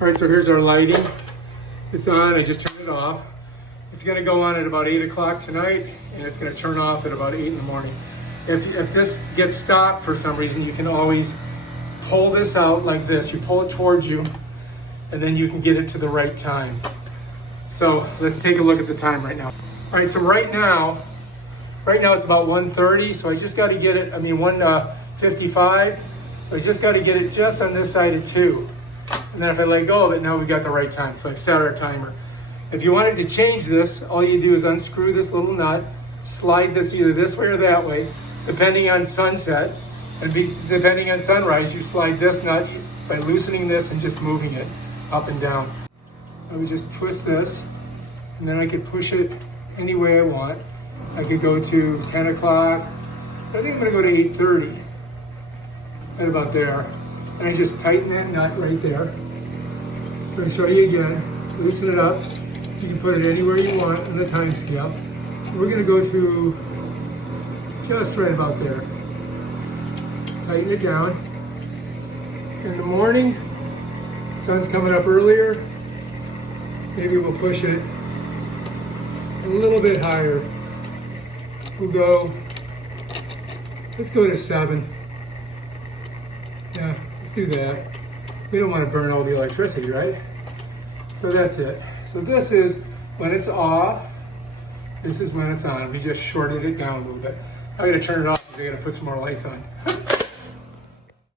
All right, so here's our lighting. It's on, I just turned it off. It's gonna go on at about 8 o'clock tonight, and it's gonna turn off at about 8 in the morning. If this gets stopped for some reason, you can always pull this out like this. You pull it towards you, and then you can get it to the right time. So let's take a look at the time right now. All right, so right now it's about 1:30, so I just gotta get it, 1:55. So I just gotta get it just on this side of 2. And then if I let go of it, now we got the right time. So I've set our timer. If you wanted to change this, all you do is unscrew this little nut, slide this either this way or that way, depending on sunset, and depending on sunrise, you slide this nut by loosening this and just moving it up and down. I would just twist this, and then I could push it any way I want. I could go to 10 o'clock. I think I'm gonna go to 8:30, right about there. And I just tighten that nut right there. So I'll show you again, loosen it up. You can put it anywhere you want on the time scale. We're gonna go to just right about there. Tighten it down. In the morning, sun's coming up earlier. Maybe we'll push it a little bit higher. Let's go to 7. Yeah, let's do that. We don't want to burn all the electricity, right? So that's it. So this is when it's off. This is when it's on. We just shorted it down a little bit. I gotta turn it off because I gotta put some more lights on.